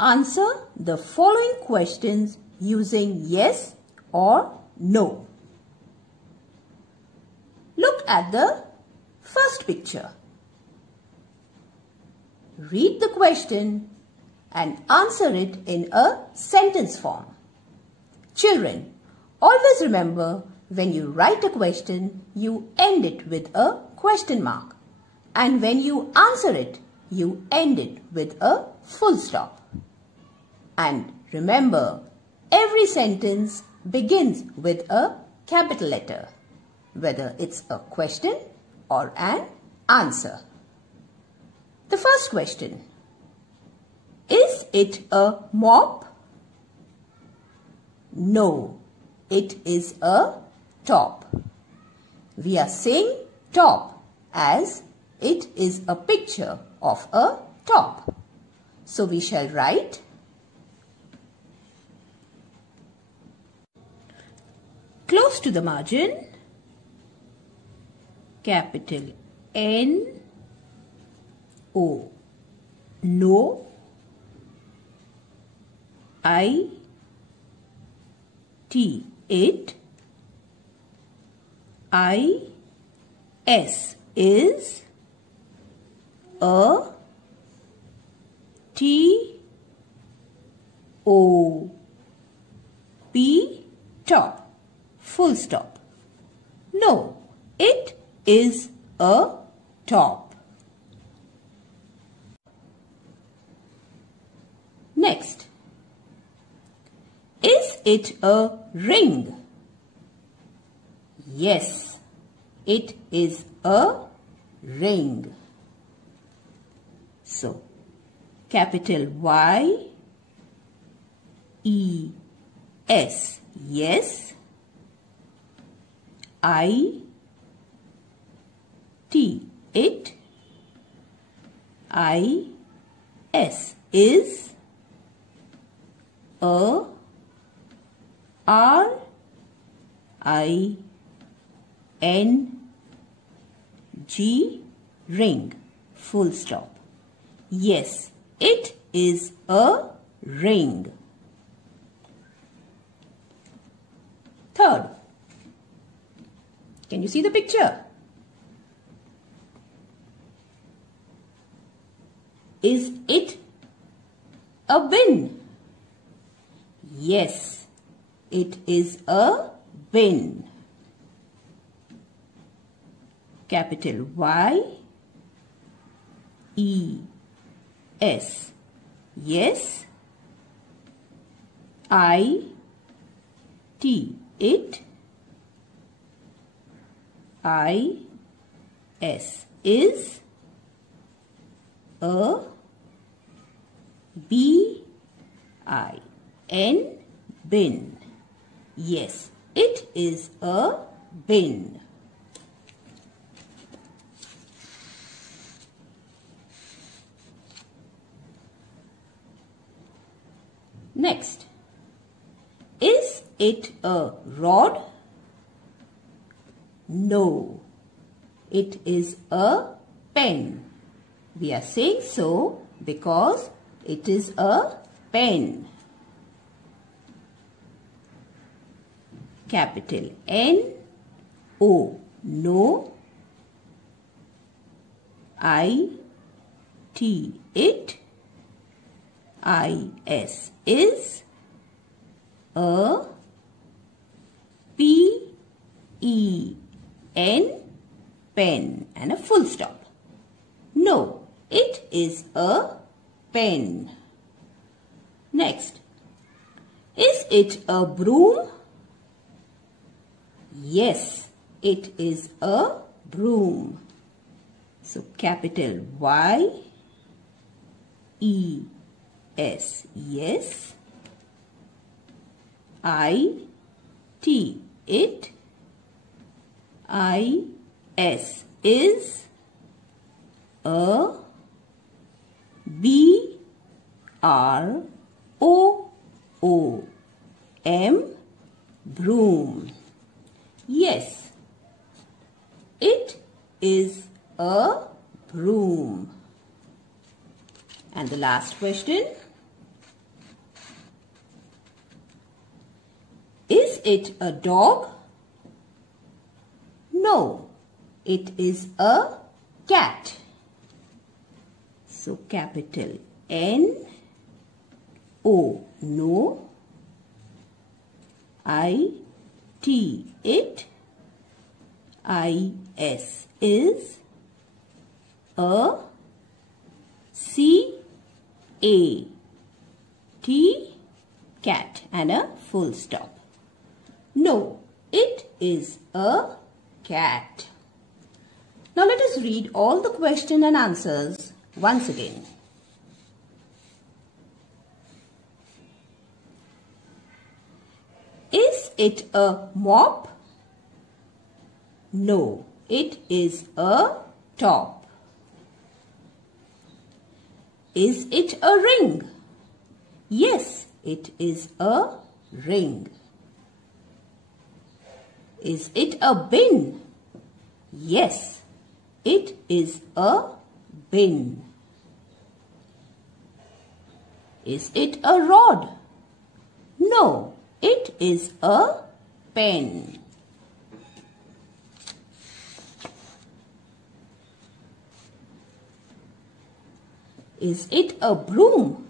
answer the following questions using yes or no. Look at the first picture. Read the question and answer it in a sentence form. Children, always remember, when you write a question, you end it with a question mark. And when you answer it, you end it with a full stop. And remember, every sentence begins with a capital letter, whether it's a question or an answer. The first question. Is it a mop? No, it is a top. We are saying top as it is a picture of a top. So we shall write close to the margin, capital N-O, no, I-T, it, I-S, is, a, T-O-P, top, full stop. No, it is a top. Next. Is it a ring? Yes, it is a ring. So, capital Y-E-S, yes. I-T, it. I-S, is. A, R-I-N-G, ring, full stop. Yes, it is a ring. Third, can you see the picture? Is it a bin? Yes, it is a bin. Capital Y-E-S, yes. I-T, it. I-S, is. A, B-I-N, bin. Yes, it is a bin. Next, is it a rod? No, it is a pen. We are saying so because it is a pen. Capital N-O, no. I-T, it. I-S, is. A, P-E-N, pen, and a full stop. No, it is a pen. Next, is it a broom? Yes, it is a broom. So capital Y-E-S, yes. I-T, it. I-S, is. A, B-R-O-O-M, broom. Yes, it is a broom. And the last question. Is it a dog? No, it is a cat. So capital N, O, no, I, T, it, I, S, is, a, C, A, T, cat, and a full stop. No, it is a cat. Now let us read all the question and answers once again. Is it a mop? No, it is a top. Is it a ring? Yes, it is a ring. Is it a bin? Yes, it is a bin. Is it a rod? No, it is a pen. Is it a broom?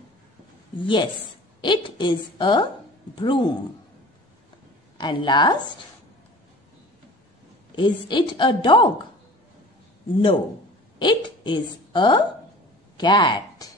Yes, it is a broom. And last, is it a dog? No, it is a cat.